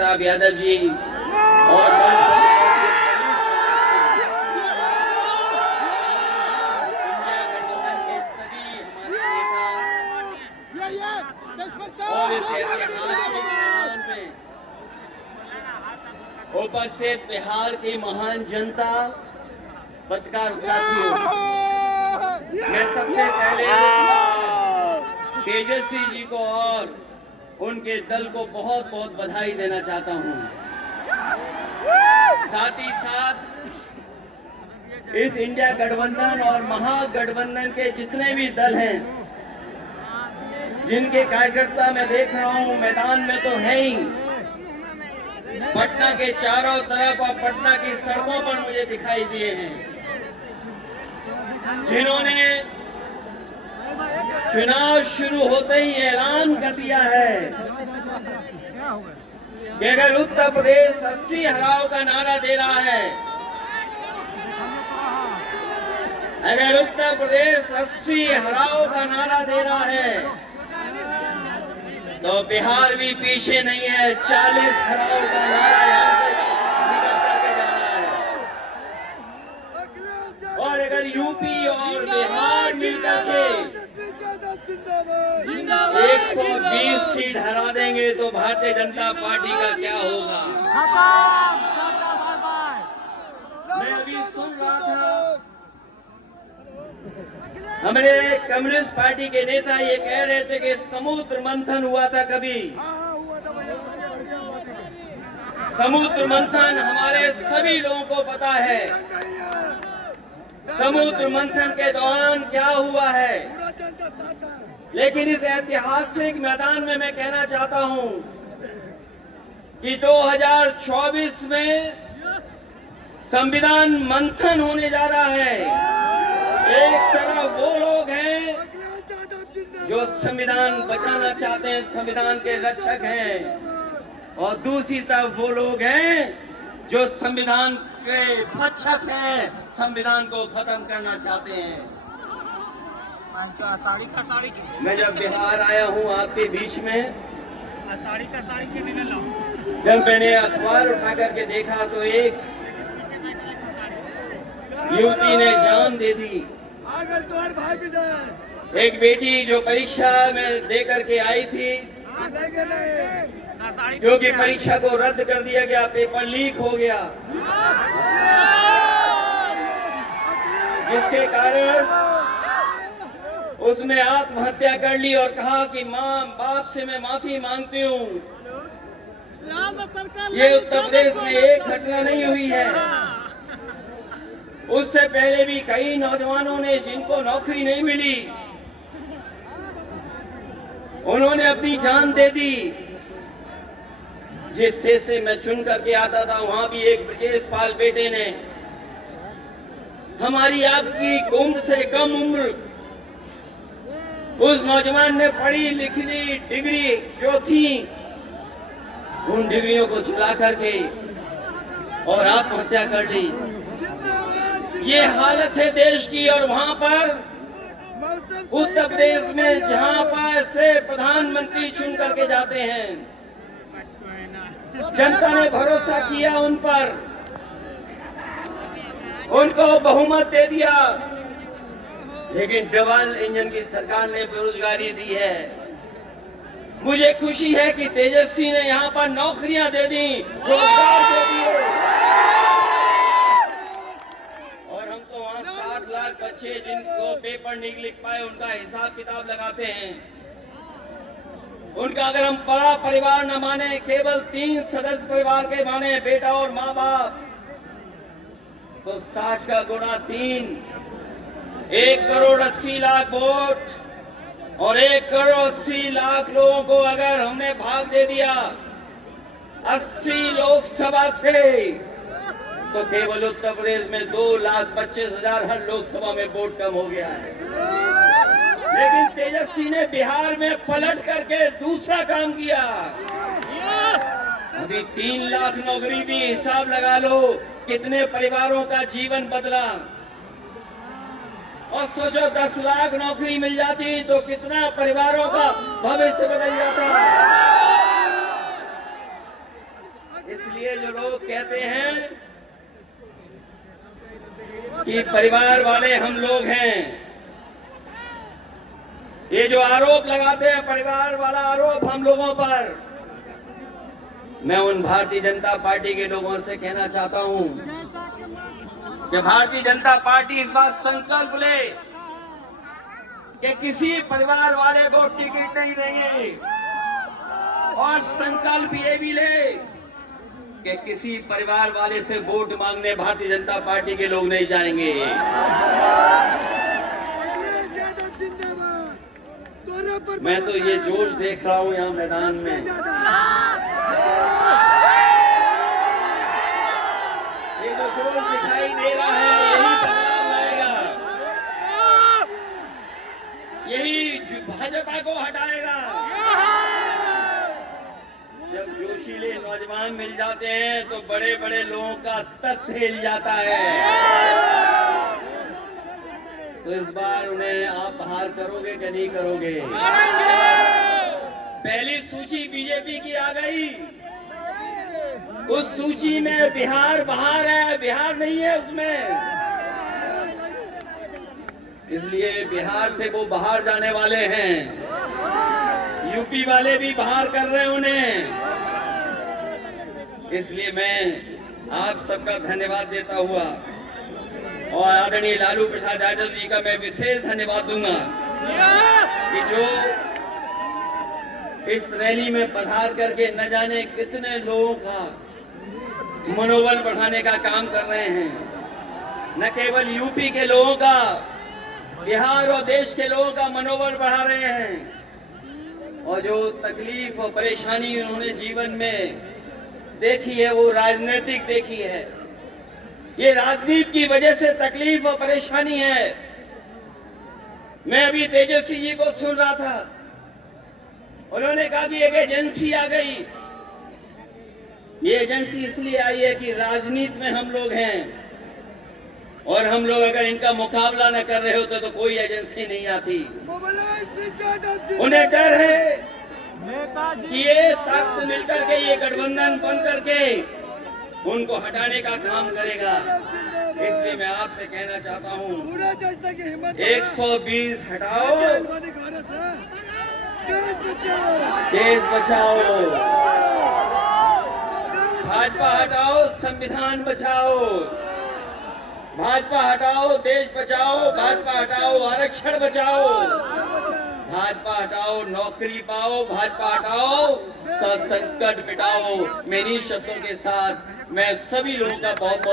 यादव जी और उपस्थित बिहार की महान जनता, पत्रकार साथियों, मैं सबसे पहले तेजस्वी जी को और उनके दल को बहुत बहुत बधाई देना चाहता हूं। साथ ही साथ इस इंडिया गठबंधन और महागठबंधन के जितने भी दल हैं, जिनके कार्यकर्ता मैं देख रहा हूं मैदान में तो है ही, पटना के चारों तरफ और पटना की सड़कों पर मुझे दिखाई दिए हैं, जिन्होंने चुनाव शुरू होते ही ऐलान कर दिया है कि अगर उत्तर प्रदेश 80 हराओ का नारा दे रहा है, अगर उत्तर प्रदेश 80 हराओ का नारा दे रहा है, तो बिहार भी पीछे नहीं है। 40 हराओ का नारा यहाँ से निकल करके जा रहा है। और अगर यूपी और बिहार मिलकर के 120 सीट हरा देंगे तो भारतीय जनता पार्टी का क्या होगा। मैं अभी सुन रहा था, हमारे कम्युनिस्ट पार्टी के नेता ये कह रहे थे कि समुद्र मंथन हुआ था कभी। समुद्र मंथन हमारे सभी लोगों को पता है। समुद्र मंथन के दौरान क्या हुआ है, लेकिन इस ऐतिहासिक मैदान में मैं कहना चाहता हूं कि 2024 में संविधान मंथन होने जा रहा है। एक तरफ वो लोग हैं जो संविधान बचाना चाहते हैं, संविधान के रक्षक हैं, और दूसरी तरफ वो लोग हैं जो संविधान के भक्षक हैं, संविधान को खत्म करना चाहते हैं। मैं जब बिहार आया हूं आपके बीच में, जब मैंने अखबार उठा करके देखा तो एक युवती ने जान दे दी। एक बेटी जो परीक्षा में दे करके आई थी, क्योंकि परीक्षा को रद्द कर दिया गया, पेपर लीक हो गया, जिसके कारण उसने आत्महत्या कर ली और कहा कि माँ बाप से मैं माफी मांगती हूँ। ये उत्तर प्रदेश में एक घटना नहीं हुई है, उससे पहले भी कई नौजवानों ने, जिनको नौकरी नहीं मिली, उन्होंने अपनी जान दे दी। जिस से मैं चुन करके आता था, वहां भी एक ब्रजेश पाल बेटे ने, हमारी आपकी उम्र से कम उम्र, उस नौजवान ने पढ़ी लिखी डिग्री जो थी, उन डिग्रियों को चुरा करके और आत्महत्या कर ली। ये हालत है देश की। और वहां पर उत्तर प्रदेश में जहां पर से प्रधानमंत्री चुन करके जाते हैं, जनता ने भरोसा किया उन पर, उनको बहुमत दे दिया, लेकिन डबल इंजन की सरकार ने बेरोजगारी दी है। मुझे खुशी है कि तेजस्वी ने यहाँ पर नौकरियां दे दी, रोजगार दे दिए, और हम तो वहाँ 60 लाख बच्चे जिनको पेपर नहीं लिख पाए, उनका हिसाब किताब लगाते हैं। उनका अगर हम बड़ा परिवार न माने, केवल 3 सदस्य परिवार के माने, बेटा और माँ बाप, तो 60 का गुणा 3, 1 करोड़ 80 लाख वोट, और 1 करोड़ 80 लाख लोगों को अगर हमने भाग दे दिया 80 लोकसभा से, तो केवल उत्तर प्रदेश में 2,25,000 हर लोकसभा में वोट कम हो गया है। लेकिन तेजस्वी ने बिहार में पलट करके दूसरा काम किया। अभी 3 लाख नौकरी दी, हिसाब लगा लो कितने परिवारों का जीवन बदला। और सोचो 10 लाख नौकरी मिल जाती तो कितना परिवारों का भविष्य बदल जाता। इसलिए जो लोग कहते हैं कि परिवार वाले हम लोग हैं, ये जो आरोप लगाते हैं परिवार वाला आरोप हम लोगों पर, मैं उन भारतीय जनता पार्टी के लोगों से कहना चाहता हूं कि भारतीय जनता पार्टी इस बात संकल्प ले कि किसी परिवार वाले को टिकट नहीं देंगे, और संकल्प ये भी ले कि किसी परिवार वाले से वोट मांगने भारतीय जनता पार्टी के लोग नहीं जाएंगे। मैं तो ये जोश देख रहा हूं यहाँ मैदान में, ये जो जोश दिखाई दे रहा है यही बदलाव लाएगा, यही भाजपा को हटाएगा। जब जोशीले नौजवान मिल जाते हैं तो बड़े बड़े लोगों का तख्त हिल जाता है। तो इस बार उन्हें आप बाहर करोगे कि नहीं करोगे? पहली सूची बीजेपी की आ गई, उस सूची में बिहार बाहर है, बिहार नहीं है उसमें, इसलिए बिहार से वो बाहर जाने वाले हैं। यूपी वाले भी बाहर कर रहे हैं उन्हें। इसलिए मैं आप सबका धन्यवाद देता हुआ और आदरणीय लालू प्रसाद यादव जी का मैं विशेष धन्यवाद दूंगा कि जो इस रैली में पधार करके न जाने कितने लोगों का मनोबल बढ़ाने का काम कर रहे हैं। न केवल यूपी के लोगों का, बिहार और देश के लोगों का मनोबल बढ़ा रहे हैं, और जो तकलीफ और परेशानी उन्होंने जीवन में देखी है वो राजनीतिक देखी है। ये राजनीति की वजह से तकलीफ और परेशानी है। मैं अभी तेजस्वी जी को सुन रहा था, उन्होंने कहा कि एक एजेंसी आ गई। ये एजेंसी इसलिए आई है कि राजनीति में हम लोग हैं, और हम लोग अगर इनका मुकाबला न कर रहे होते तो कोई एजेंसी नहीं आती। उन्हें डर है कि ये ताकत मिलकर के, ये गठबंधन बन करके उनको हटाने का काम करेगा। इसलिए मैं आपसे कहना चाहता हूँ 120 हटाओ, देश बचाओ, भाजपा हटाओ, संविधान बचाओ, भाजपा हटाओ, देश बचाओ, भाजपा हटाओ, आरक्षण बचाओ, भाजपा हटाओ, नौकरी पाओ, भाजपा हटाओ, संकट मिटाओ। मेरी शब्दों के साथ मैं सभी लोगों का बहुत बहुत